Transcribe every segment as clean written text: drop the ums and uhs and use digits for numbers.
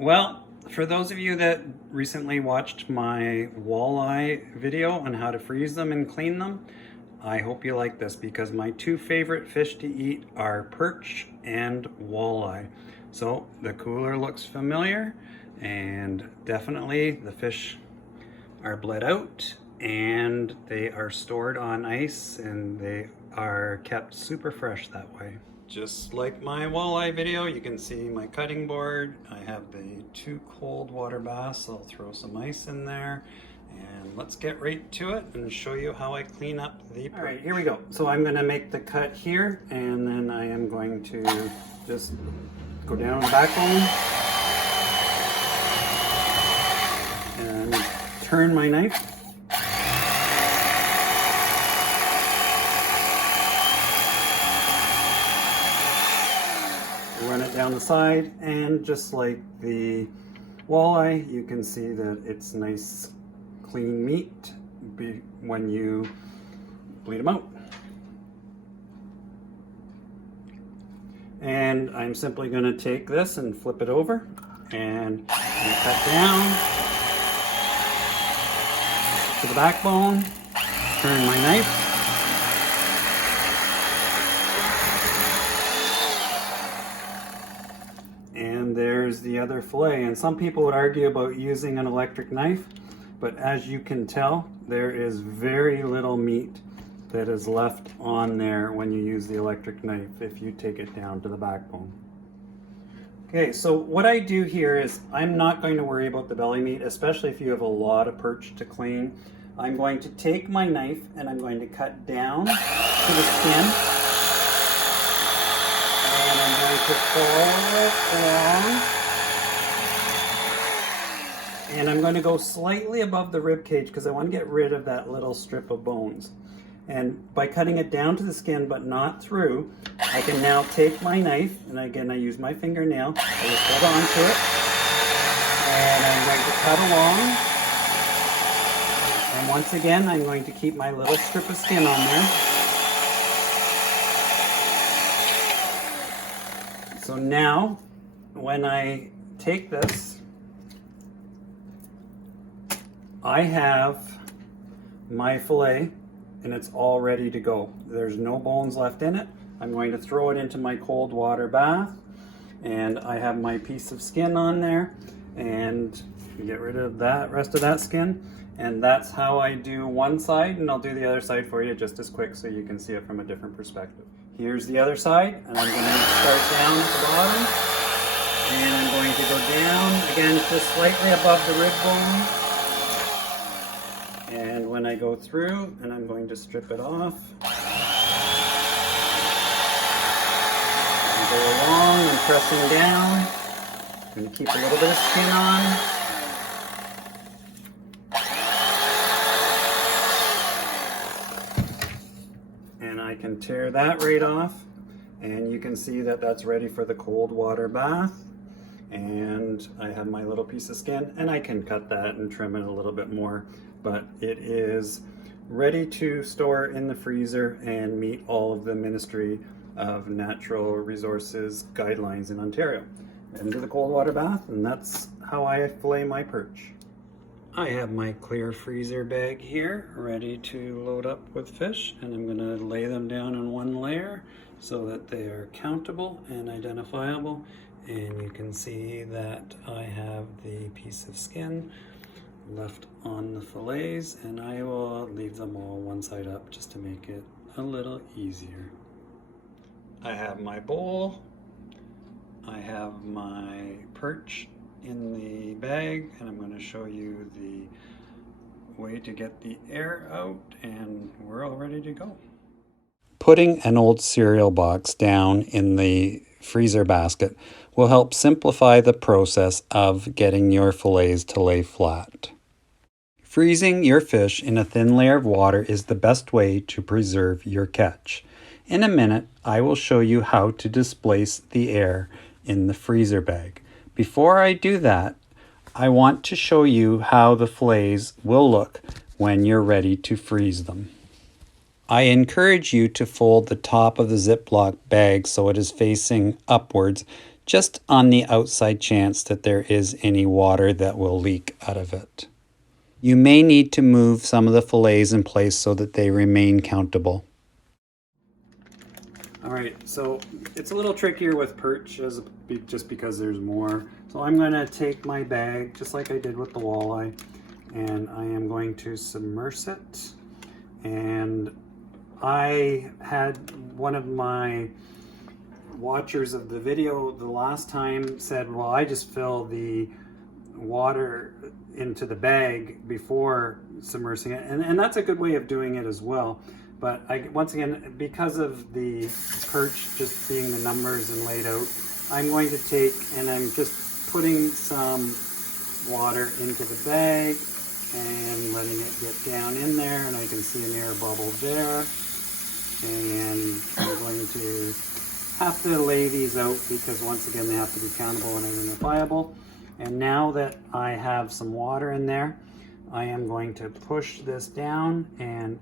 Well, for those of you that recently watched my walleye video on how to freeze them and clean them, I hope you like this because my two favorite fish to eat are perch and walleye. So the cooler looks familiar, and definitely the fish are bled out and they are stored on ice and they are kept super fresh that way. Just like my walleye video, you can see my cutting board. I have the 2 cold water baths. I'll throw some ice in there and let's get right to it and show you how I clean up the perch. All right, here we go. So I'm gonna make the cut here, and then I am going to just go down the backbone and turn my knife. Run it down the side, and just like the walleye, you can see that it's nice clean meat when you bleed them out. And I'm simply going to take this and flip it over and cut down to the backbone, turn my knife, and there's the other fillet. And some people would argue about using an electric knife, but as you can tell, there is very little meat that is left on there when you use the electric knife if you take it down to the backbone. Okay, so what I do here is I'm not going to worry about the belly meat, especially if you have a lot of perch to clean. I'm going to take my knife and I'm going to cut down to the skin. And I'm going to follow it along. And I'm going to go slightly above the rib cage because I want to get rid of that little strip of bones. And by cutting it down to the skin but not through, I can now take my knife, and again I use my fingernail, I just hold on to it, and I'm going to cut along. And once again, I'm going to keep my little strip of skin on there. So now, when I take this, I have my fillet and it's all ready to go. There's no bones left in it. I'm going to throw it into my cold water bath, and I have my piece of skin on there, and get rid of that rest of that skin. And that's how I do one side, and I'll do the other side for you just as quick so you can see it from a different perspective. Here's the other side, and I'm going to start down at the bottom, and I'm going to go down again just slightly above the rib bone. And when I go through, and I'm going to strip it off, and go along and pressing down. I'm going to keep a little bit of skin on. And I can tear that right off, and you can see that that's ready for the cold water bath. And I have my little piece of skin, and I can cut that and trim it a little bit more, but it is ready to store in the freezer and meet all of the Ministry of Natural Resources guidelines in Ontario. Into the cold water bath, and that's how I fillet my perch. I have my clear freezer bag here ready to load up with fish, and I'm going to lay them down in one layer so that they are countable and identifiable. And you can see that I have the piece of skin left on the fillets, and I will leave them all one side up just to make it a little easier. I have my bowl, I have my perch in the bag, and I'm going to show you the way to get the air out, and we're all ready to go. Putting an old cereal box down in the freezer basket will help simplify the process of getting your fillets to lay flat. Freezing your fish in a thin layer of water is the best way to preserve your catch. In a minute, I will show you how to displace the air in the freezer bag. Before I do that, I want to show you how the fillets will look when you're ready to freeze them. I encourage you to fold the top of the Ziploc bag so it is facing upwards, just on the outside chance that there is any water that will leak out of it. You may need to move some of the fillets in place so that they remain countable. All right, so it's a little trickier with perch just because there's more. So I'm going to take my bag, just like I did with the walleye, and I am going to submerge it. And I had one of my watchers of the video the last time said, well, I just fill the water into the bag before submersing it, and that's a good way of doing it as well. But once again, because of the perch just being the numbers and laid out, I'm going to take, and I'm just putting some water into the bag and letting it get down in there, and I can see an air bubble there. And I'm going to have to lay these out because once again they have to be countable and identifiable. And now that I have some water in there, I am going to push this down, and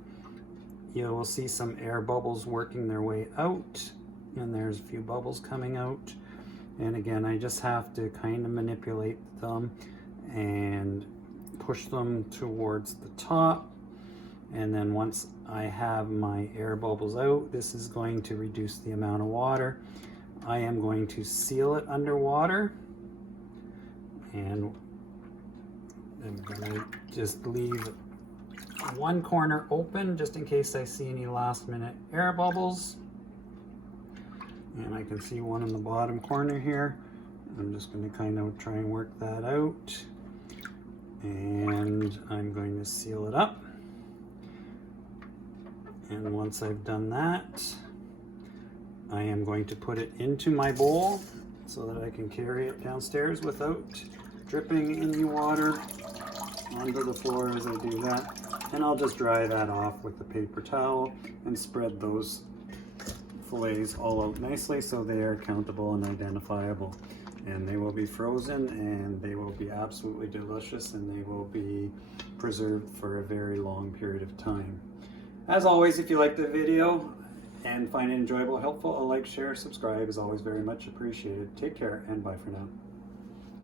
you will see some air bubbles working their way out, and there's a few bubbles coming out. And again, I just have to kind of manipulate them and push them towards the top. And then once I have my air bubbles out, this is going to reduce the amount of water. I am going to seal it underwater, and I'm going to just leave one corner open just in case I see any last minute air bubbles. And I can see one in the bottom corner here. I'm just going to kind of try and work that out. And I'm going to seal it up. And once I've done that, I am going to put it into my bowl so that I can carry it downstairs without dripping any water onto the floor as I do that. And I'll just dry that off with the paper towel and spread those fillets all out nicely so they are countable and identifiable. And they will be frozen, and they will be absolutely delicious, and they will be preserved for a very long period of time. As always, if you like the video and find it enjoyable or helpful, a like, share, subscribe is always very much appreciated. Take care, and bye for now.